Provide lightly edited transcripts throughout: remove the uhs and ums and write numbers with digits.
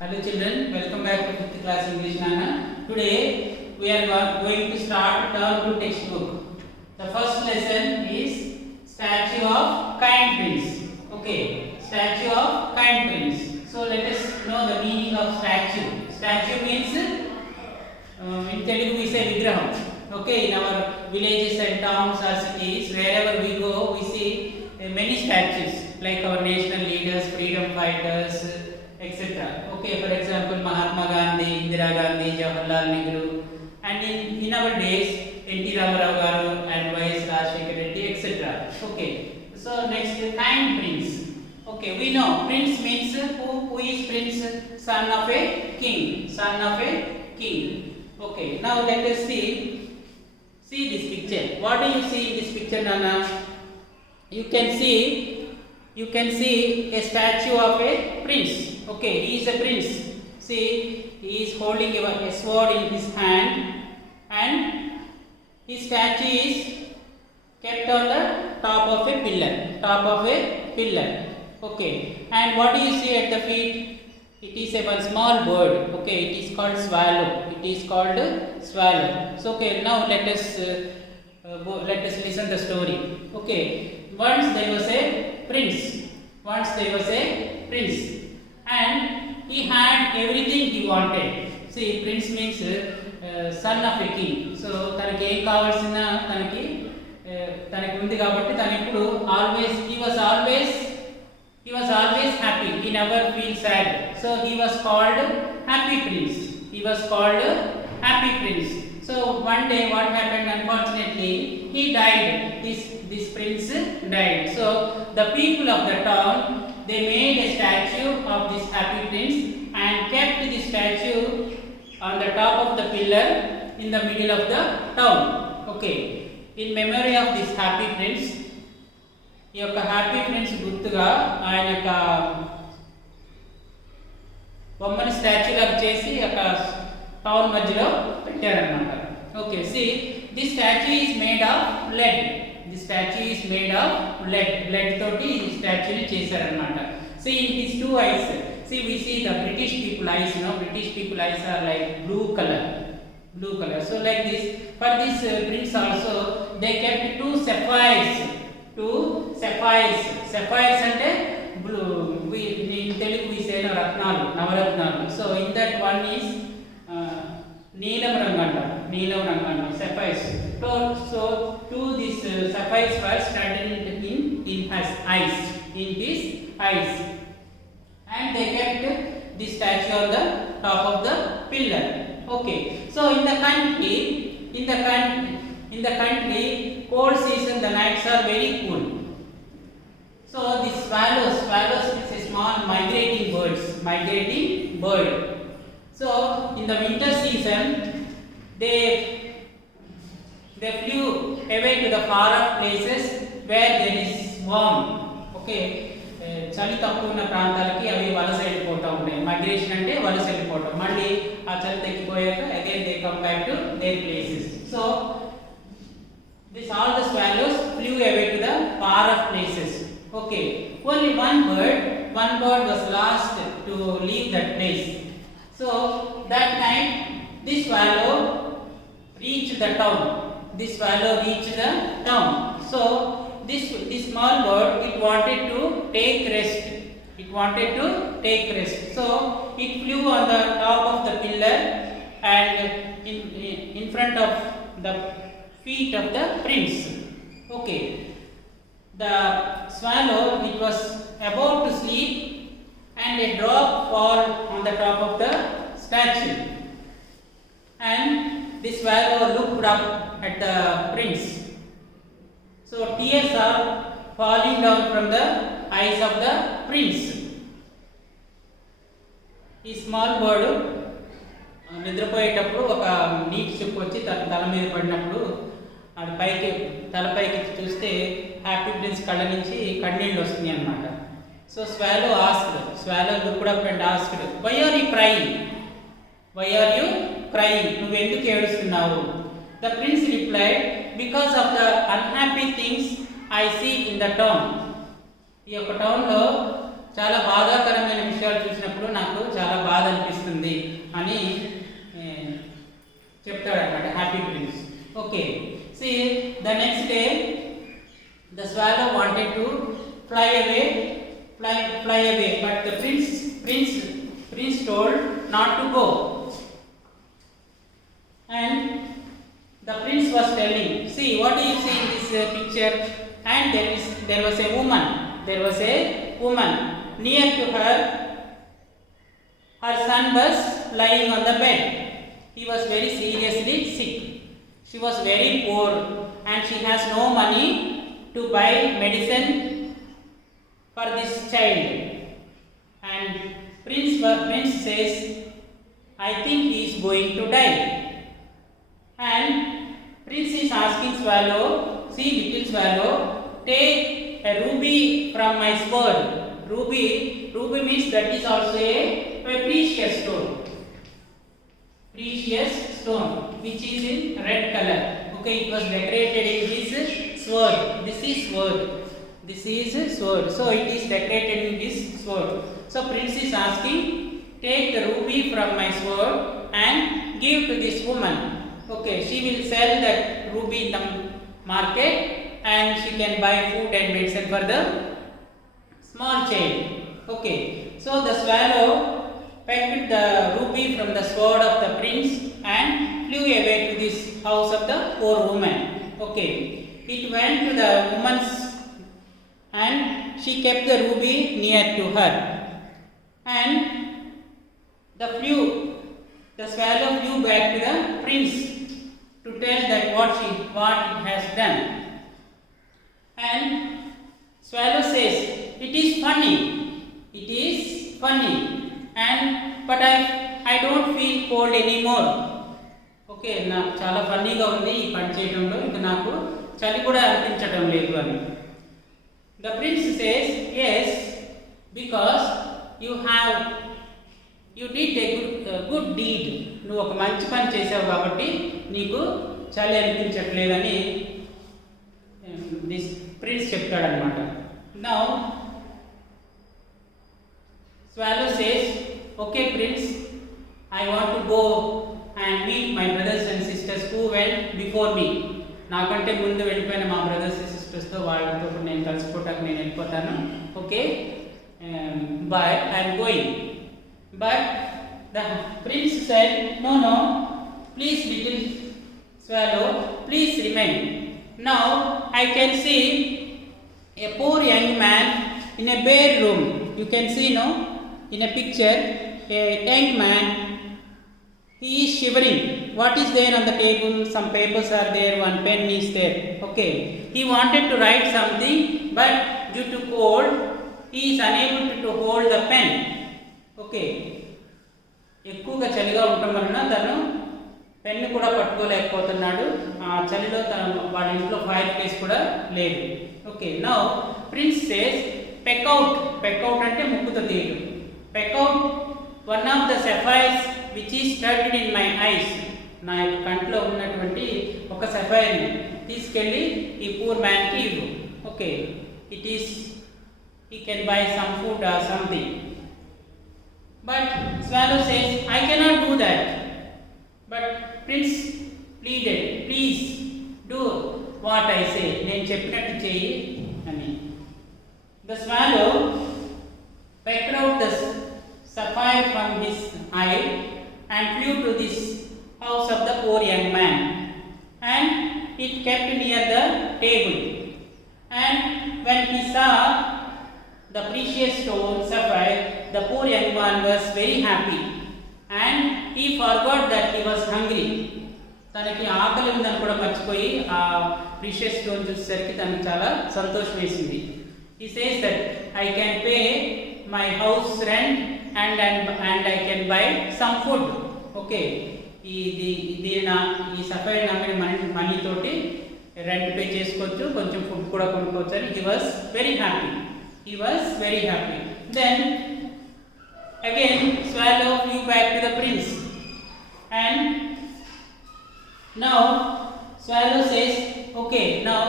Hello children, welcome back to 5th class English Nana. Today we are going to start term 2 textbook. The first lesson is statue of kind prince. Okay, statue of kind prince. So let us know the meaning of statue. Statue means in Telugu we say vigraham. Okay, in our villages and towns or cities, wherever we go, we see many statues like our national leaders, freedom fighters, etc. Okay, for example, Mahatma Gandhi, Indira Gandhi, Jawaharlal Nehru, and in our days, N.T. Ramarao Garu and Y.S. Rajshekar Reddy, etc. Okay, so next, kind prince. Okay, we know prince means who is prince? Son of a king. Son of a king. Okay, now let us see this picture. What do you see in this picture, Nana? You can see a statue of a prince. Okay, he is a prince. See, he is holding a sword in his hand, and his statue is kept on the top of a pillar. Okay, and what do you see at the feet? It is a one small bird. Okay, it is called swallow. So okay, now let us listen the story. Okay, once there was a prince, and he had everything he wanted. See, prince means son of a king. So తనకి ఏం కావాల్సిన తనకి ఉంది కాబట్టి తను ఇప్పుడు he was always happy. He never feel sad. So he was called happy prince. So one day what happened, unfortunately he died. This prince died. So the people of the town, they made a statue of this happy prince and kept the statue on the top of the pillar in the middle of the town. Okay, in memory of this happy prince, ఈ యొక్క happy prince గుర్తుగా ఆయన యొక్క బొమ్మని స్టాచ్యూలాగా చేసి ఒక town మధ్యలో పెట్టారన్నమాట. Okay, see this statue is made of lead తోటి ఈ స్టాచ్యూని చేశారన్నమాట. See in his two eyes, see we see the British people eyes are like blue color. So like this, for this prince also they kept two sapphires అంటే blue, in Telugu we say Navaratnalu. So in that one is నీలం రంగు sapphires. So two these sapphires were studded in his eyes, and they kept this statue on the top of the pillar. Okay, so in the country cold season, the nights are very cool. So the swallows is a small migrating bird. So in the winter season, they flew away to the far off places where there is warm. Okay, చలి తక్కువ ఉన్న ప్రాంతాలకి అవి వలస వెళ్ళిపోతూ ఉంటాయి. Migration అంటే వలస వెళ్ళిపోవటం. మళ్ళీ ఆ చలి తగ్గిపోయాక again they come back to their places. So all the swallows flew away to the far off places. Okay, only one bird was lost to leave that place. So that night this swallow reached the town. So this small bird, it wanted to take rest. So it flew on the top of the pillar and in front of the feet of the prince. Okay, the swallow, it was about to sleep, and a drop fall on the top of the statue, and the swallow looked up at the prince. So tears are falling down from the eyes of the prince. ఈ small bird నిద్రపోయేటప్పుడు ఒక నీటి చుక్క వచ్చి తన తల మీద పడినప్పుడు అది తలపైకి చూస్తే హ్యాపీ ప్రిన్స్ కళ్ళ నుంచి కన్నీళ్ళు వస్తున్నాయి అన్నమాట. So swallow looked up and asked, why are you crying? నువ్వు ఎందుకు ఏడుస్తున్నావు? The prince replied, because of the unhappy things I see in the town. ఈ యొక్క టౌన్లో చాలా బాధాకరమైన విషయాలు చూసినప్పుడు నాకు చాలా బాధ ఉంటుంది అని చెప్తాడన్నమాట happy prince. Okay, see the next day the swallow wanted to fly away, but the prince told not to go. And the prince was telling, see what do you see in this picture? And there was a woman near to her. Her son was lying on the bed. He was very seriously sick. She was very poor and she has no money to buy medicine for this child. And prince says, I think he is going to die. And prince is asking swallow, see little swallow, take a ruby from my sword. Ruby means that is also a precious stone which is in red color. Okay, it was decorated in this sword. This is sword, so it is decorated in this sword. So prince is asking, take the ruby from my sword and give to this woman. Okay, she will sell that ruby in the market and she can buy food and medicine for the small child. Okay, so the swallow picked the ruby from the sword of the prince and flew away to this house of the poor woman. Okay, it went to the woman's and she kept the ruby near to her. And the swallow flew back to the prince to tell that what it has done. And swallow says, it is funny, but I don't feel cold anymore. Okay, నాకు చాలా ఫన్నీగా ఉంది ఈ పని చేయడంలో, ఇంకా నాకు చలి కూడా అనిపించడం లేదు అని. The prince says, yes, because you did a good deed. నువ్వు ఒక మంచి పని చేసావు కాబట్టి నీకు చలి అనిపించట్లేదని దిస్ ప్రిన్స్ చెప్తాడనమాట. Now swallow says, okay prince, I want to go and meet my brothers and sisters who went before me. నాకంటే ముందు వెళ్ళిపోయిన మా బ్రదర్స్ అండ్ సిస్టర్స్తో వాళ్ళతో నేను కలిసిపోటానికి నేను వెళ్ళిపోతాను. Okay, but I'm going. But the prince said, no please little swallow, please remain. Now I can see a poor young man in a bare room. You can see in a picture a young man. He is shivering. What is there on the table? Some papers are there, one pen is there. Okay, he wanted to write something, but due to cold he is unable to hold the pen. Okay, ఎక్కువగా చలిగా ఉండటం వలన తను pen కూడా పట్టుకోలేకపోతున్నాడు. ఆ చలిలో వాళ్ళ ఇంట్లో ఫైర్ ప్లేస్ కూడా లేదు. Okay, now prince says, peck out అంటే ముక్కుతో తీయడం. Peck out one of the sapphires which is studded in my eyes. నా యొక్క కంట్లో ఉన్నటువంటి ఒక సఫైర్ని తీసుకెళ్ళి ఈ పూర్ మ్యాన్కి ఇవ్వు. Okay, it is he can buy some food or something. But swallow says, I cannot do that. But prince pleaded, please do what I say. నేను చెప్పినట్టు చెయ్యి అని. The swallow pecked out the sapphire from his eye and flew to this house of the poor young man, and it kept near the table. And when he saw the precious stone sapphire, the poor young man was very happy, and he forgot that he was hungry. తనకి ఆకలి ఉందని కూడా మర్చిపోయి ఆ precious stone చూసేసరికి తనకు చాలా సంతోషం వేసింది. He says that I can pay my house rent and I can buy some food. Okay, ఈ సఫైర్ నమ్మిన మనీ తోటి రెంట్ పే చేసుకోవచ్చు, కొంచెం ఫుడ్ కూడా కొనుక్కోవచ్చు అని he was very happy. Then again swallow flew back to the prince, and now swallow says, okay, now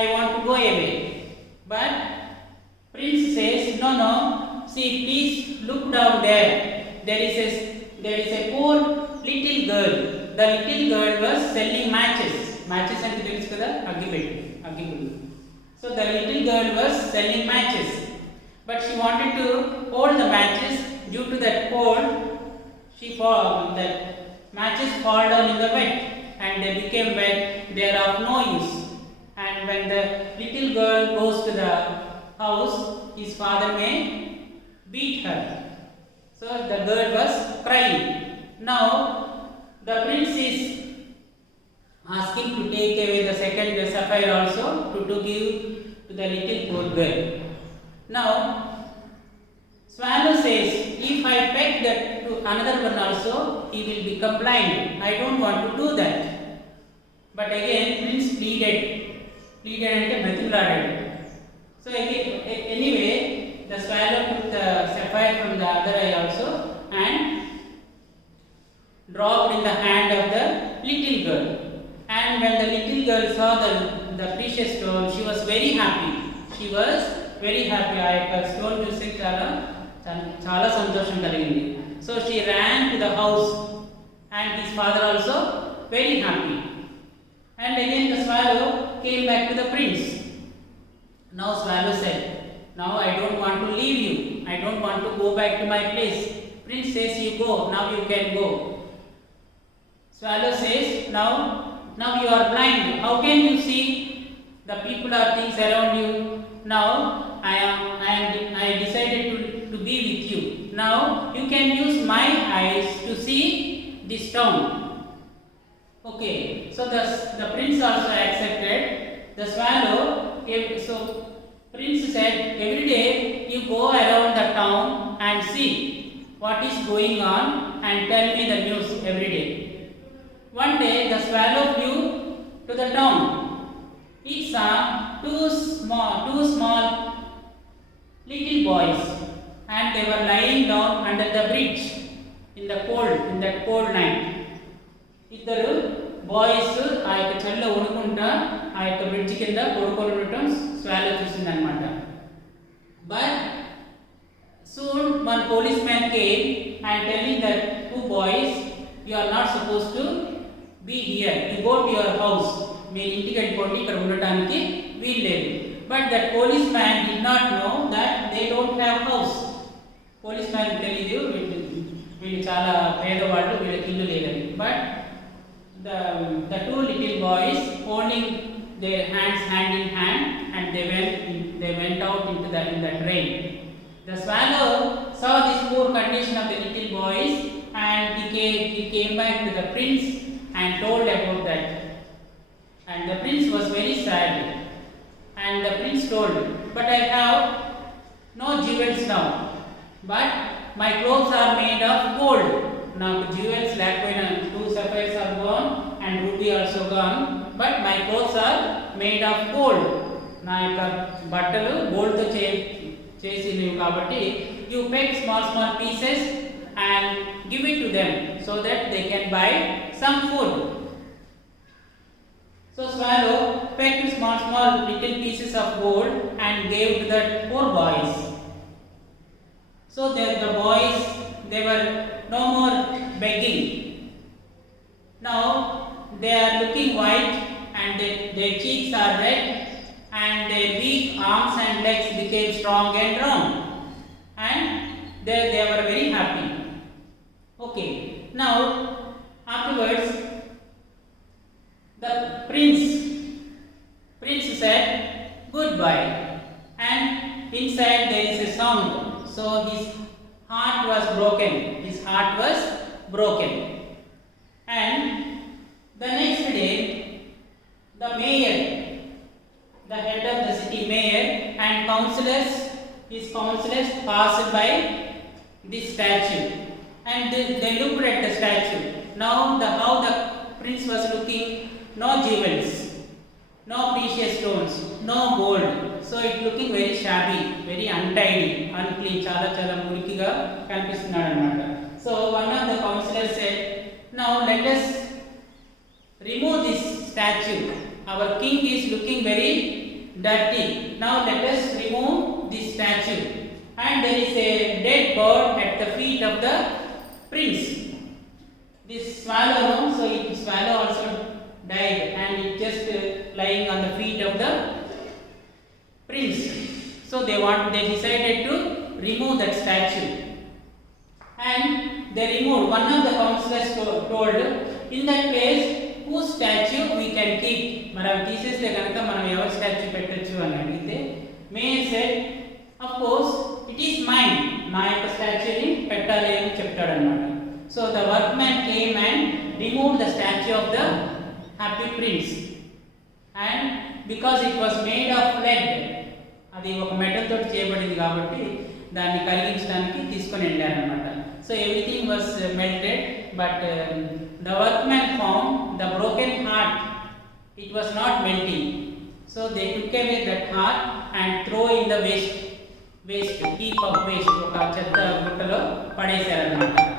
I want to go away. But prince says, no, see, please look down there. There is a girl. The little girl was selling matches. Matches అంటే తెలుసు కదా, అగ్గిపెట్టి, అగ్గిపుల్లు. So the little girl was selling matches, but she wanted to hold the matches. Due to that cold, that matches fall down in the wet and they became wet. They are of no use. And when the little girl goes to the house, his father may beat her. So the girl was crying. Now the prince is asking to take away the second sapphire also to give to the little poor girl. Now swallow says, if I peck that to another one also, he will become blind. I don't want to do that. But again prince pleaded ante brathuladaadu. So anyway, the swallow took the sapphire from the other eye also and dropped in the hand of the little girl. And when the little girl saw the precious stone, she was very happy. She was very happy. ఆ యొక్క stone చూసి చాలా సంతోషం కలిగింది. So she ran to the house and his father also very happy. And again the swallow came back to the prince. Now swallow said, now I don't want to leave you. I don't want to go back to my place. Prince says, you go. Now you can go. Swallow says, now you are blind. How can you see the people or things around you? Now I decided to be with you. Now you can use my eyes to see this town. Okay, so the prince also accepted. The swallow, so prince said, every day you go around the town and see what is going on and tell me the news every day. One day the swallow flew to the town. He saw two small little boys, and they were lying down under the bridge in that cold night. ఇద్దరు boys ఆ యొక్క చలిలో ఉడుకుంటా ఆ యొక్క bridge కింద పడుకొని ఉండటం swallow చూసింది అనమాట. But soon one police man came and telling that two boys, you are not suppose to be here, you go to your house. మీరు ఇంటికి వెళ్ళిపోండి, ఇక్కడ ఉండటానికి వీల్లేదు. But that police man did not know that they don't have house. Police man తెలియదు వీళ్ళు చాలా పేదవాళ్ళు, వీళ్ళకి ఇల్లు లేదని. But the two little boys holding their hands hand in hand, and they went out into in the train. The swallow saw this poor condition of the little boys, and he came back to the prince and told about that. And the prince was very sad. And the prince told, but I have no jewels now, but my clothes are made of gold. నాకు jewels లేకపోయినా, 2 sapphires are gone and ruby also gone, but my clothes are made of gold. నా యొక్క బట్టలు gold తో చేసినవి కాబట్టి you pick small pieces and give it to them so that they can buy some food. So swallow picked small little pieces of gold and gave to the poor boys. So the boys, they were no more begging. Now they are looking white, and their cheeks are red, and their weak arms and legs became strong and round, and they were very happy. Okay, now afterwards the prince said goodbye, and inside there is a sound. So his heart was broken. And the next day the mayor, the head of the city mayor, and his counselors passed by this statue, and they looked at the statue. Now how the prince was looking, no jewels, no precious stones, no gold. So it looking very shabby, very untidy, unclean, చాలా మురికిగా కనిపిస్తున్నాడు అన్నమాట. So one of the counselors said, now let us remove this statue. Our king is looking very dirty. Now let us remove this statue. And there is a dead bird at the feet of the prince. This swallow So they decided to remove that statue, and they removed. One of the councillors told, in that place whose statue we can keep. మనం తీసేస్తే కనుక మనం ఎవరి statue పెట్టొచ్చు అని అడిగితే mayor said, of course it is mine, నా యొక్క స్టాచ్యూని పెట్టాలి అని చెప్తాడన్నమాట. So the workman came and removed the statue of the happy prince, and because it was made of lead, అది ఒక మెటల్ తోటి చేయబడింది కాబట్టి దాన్ని కరిగించడానికి తీసుకొని వెళ్ళారన్నమాట. So everything was melted, but the workman found the broken heart, it was not melting. So they took away that heart and throw in the waste heap of waste, ఒక చెత్త గుట్టలో పడేశారన్నమాట.